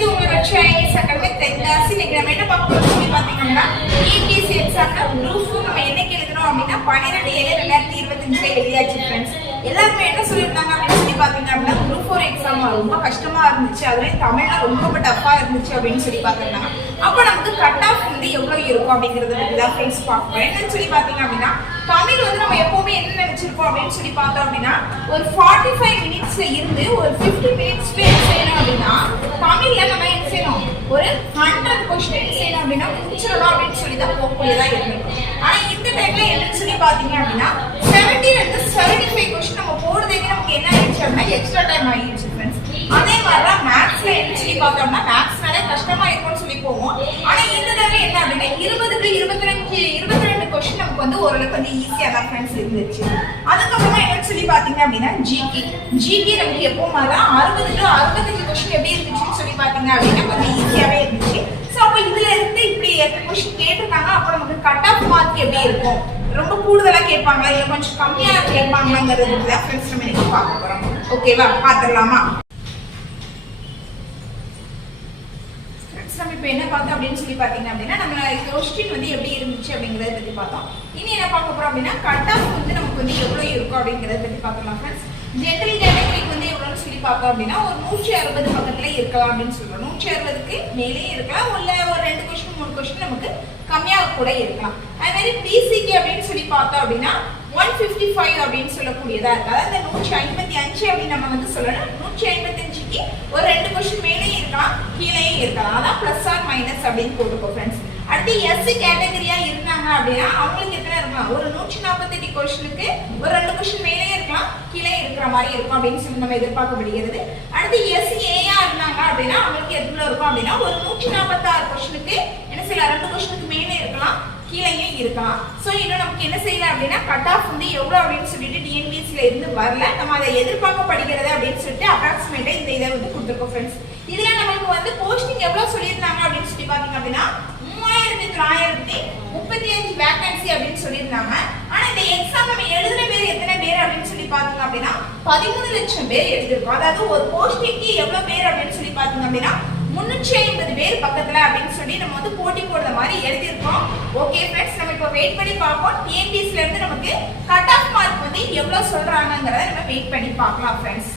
இது உங்களோட IAS academy Tenkasi. இன்னைக்கு நம்ம என்ன பார்க்க போறோம் சொல்லி பாத்தீங்கன்னா EPSC எக்ஸாம்ல குரூப் நம்ம என்னைக்கு எழுதணும் அப்படின்னா 12/7/2025 எழுதியாச்சு ஃப்ரெண்ட்ஸ். எல்லாருமே என்ன சொல்லியிருந்தாங்க அப்படின்னு சொல்லி பாத்தீங்க அப்படின்னா குரூப் 4 எக்ஸாம் ரொம்ப கஷ்டமா இருந்துச்சு, அதுலேயும் தமிழ்ல ரொம்ப டஃபா இருந்துச்சு அப்படின்னு சொல்லி பாத்தீங்கன்னா அப்போ நமக்கு கட் ஆஃப் வந்து எவ்வளவு இருக்கும் அப்படிங்கறத பத்தி தான் ஃப்ரெண்ட்ஸ் பார்ப்போம். என்னன்னு சொல்லி பாத்தீங்க அப்படின்னா தமிழ் வந்து நம்ம எப்பவுமே என்ன நினைச்சிருக்கோம் அப்படின்னு சொல்லி பார்த்தோம் அப்படின்னா ஒரு 45 மினிட்ஸ்ல இருந்து ஒரு 50 மினிட்ஸ் செய்யணும் அப்படின்னா தமிழ்ல நம்ம என்ன செய்யணும் ஒரு 100 கொஸ்டின் செய்யணும் அப்படின்னா முடிச்சிடலாம் அப்படின்னு சொல்லி தான் போகக்கூடியதா இருக்கும். ஆனா இந்த டைம்ல என்னன்னு சொல்லி பாத்தீங்க அப்படின்னா 70 இருந்து 75 கொஸ்டின் நம்ம போடுறதுக்கு நமக்கு என்ன ஆயிடுச்சு அப்படின்னா எக்ஸ்ட்ரா டைம் ஆயிடுச்சு ஃப்ரெண்ட்ஸ். அதே மாதிரிதான் மேத்ஸ்ல என்ன சொல்லி பார்த்தோம்னா மேத்ஸ் மேலே கஷ்டமா இருக்கும்னு சொல்லி போவோம். ஆனா இந்த தடவை என்ன அப்படின்னா 20க்கு 22 கொஸ்டின் நமக்கு வந்து ஓரளவுக்கு வந்து ஈஸியா தான் ஃப்ரெண்ட்ஸ் இருந்துச்சு. அதுக்கப்புறமா என்னன்னு சொல்லி பாத்தீங்க அப்படின்னா ஜிகே நமக்கு எப்போ மாதிரி 60க்கு 65 கொஸ்டின் எப்படி இருந்துச்சுன்னு சொல்லி பாத்தீங்க அப்படின்னா கொஞ்சம் ஈஸியாவே இருந்துச்சு. ஸோ அப்போ இதுல இருந்து இப்படி 8 கொஸ்டின் கேட்டிருக்காங்க, அப்போ நமக்கு கட் ஆஃப் மார்க் எப்படி இருக்கும், ரொம்ப கூடுதலா கேட்பாங்களா இல்ல கொஞ்சம் கம்மியா கேட்பாங்களாங்கிறது தான் ஃப்ரெண்ட்ஸ் நம்ம இன்னைக்கு பார்க்க போறோம். ஓகேவா, பாத்துடலாமா? நம்ம இப்போ என்ன பார்த்தோம் அப்படின்னு சொல்லி பார்த்தீங்க அப்படின்னா நம்ம கொஸ்டின் வந்து எப்படி இருந்துச்சு அப்படிங்கிறத பற்றி பார்த்தோம். இனி என்ன பார்க்க போறோம் அப்படின்னா கட் ஆஃப் வந்து நமக்கு வந்து எவ்வளோ இருக்கும் அப்படிங்கிறத பற்றி பார்க்கலாம் ஃப்ரெண்ட்ஸ். ஜெனரல் கேட்டகரிக்கு வந்து எவ்வளோன்னு சொல்லி பார்த்தோம் அப்படின்னா ஒரு 160 பக்கத்துல இருக்கலாம் அப்படின்னு சொல்றோம். 160க்கு மேலே இருக்கலாம், இல்லை ஒரு 2 கொஸ்டின் 3 கொஸ்டின் நமக்கு கம்மியாக கூட இருக்கலாம். அதே மாதிரி பிசிக்கு அப்படின்னு சொல்லி பார்த்தோம் அப்படின்னா 155 அப்படின்னு சொல்லக்கூடியதா இருக்கு. அதாவது 155 அப்படின்னு நம்ம வந்து சொல்லணும். 155க்கு ஒரு 2 கொஸ்டின் மேலே இருக்கலாம், கீழே இருக்கலாம். அதான் பிளஸ் ஆர் மைனஸ் அப்படின்னு போட்டுக்கோ ஃப்ரெண்ட்ஸ். அடுத்து எஸ்சி கேட்டகரியா இருந்தாங்க அப்படின்னா அவங்களுக்கு எத்தனை இருக்கலாம், ஒரு 148 கொஸ்டினுக்கு ஒரு 2 கொஸ்டின் மேலே இருக்கலாம், கீழே இருக்கிற மாதிரி இருக்கும் அப்படின்னு சொல்லி நம்ம எதிர்பார்க்கப்படுகிறது. அடுத்து எஸ்சிஏயா இருந்தாங்க அப்படின்னா அவங்களுக்கு எவ்வளவு இருக்கும் அப்படின்னா ஒரு 146 கொஸ்டினுக்கு என்ன செய்யலாம், 2 கொஸ்டினுக்கு மேலே இருக்கலாம், கீழேயும் இருக்கலாம். ஸோ இன்னும் நமக்கு என்ன செய்யலாம் அப்படின்னா கட் ஆஃப் வந்து எவ்வளோ அப்படின்னு சொல்லிட்டு டிஎன்பிஎஸ்சில இருந்து வரல, நம்ம அதை எதிர்பார்க்கப்படுகிறது அப்படின்னு சொல்லிட்டு அப்ராக்சிமேட்டா இந்த இதை வந்து கொடுத்துருக்கோம் ஃப்ரெண்ட்ஸ். இதுல நமக்கு வந்து போஸ்டிங் எவ்வளவு சொல்லியிருந்தாங்க அப்படின்னு சொல்லி பாத்தீங்க அப்படின்னா 3935 வேகன்சி அப்படின்னு சொல்லியிருந்தாங்க. ஆனா இந்த எக்ஸாம் நம்ம எழுதுற பேர் எத்தனை பேர் அப்படின்னு சொல்லி பாத்தீங்க அப்படின்னா 13 லட்சம் பேர் எழுதிருக்கோம். அதாவது ஒரு போஸ்டிங்க்கு எவ்வளவு பேர் அப்படின்னு சொல்லி பாத்தீங்க அப்படின்னா 350 பேர் பக்கத்துல அப்படின்னு சொல்லி நம்ம வந்து போட்டி போடுற மாதிரி எழுதியிருக்கோம். ஓகே ஃப்ரெண்ட்ஸ், நம்ம இப்போ வெயிட் பண்ணி பார்ப்போம். டிஎன்பிஎஸ்சில இருந்து நமக்கு கட் ஆஃப் மார்க் வந்து எவ்வளவு சொல்றாங்கிறத நம்ம வெயிட் பண்ணி பார்க்கலாம் ஃப்ரெண்ட்ஸ்.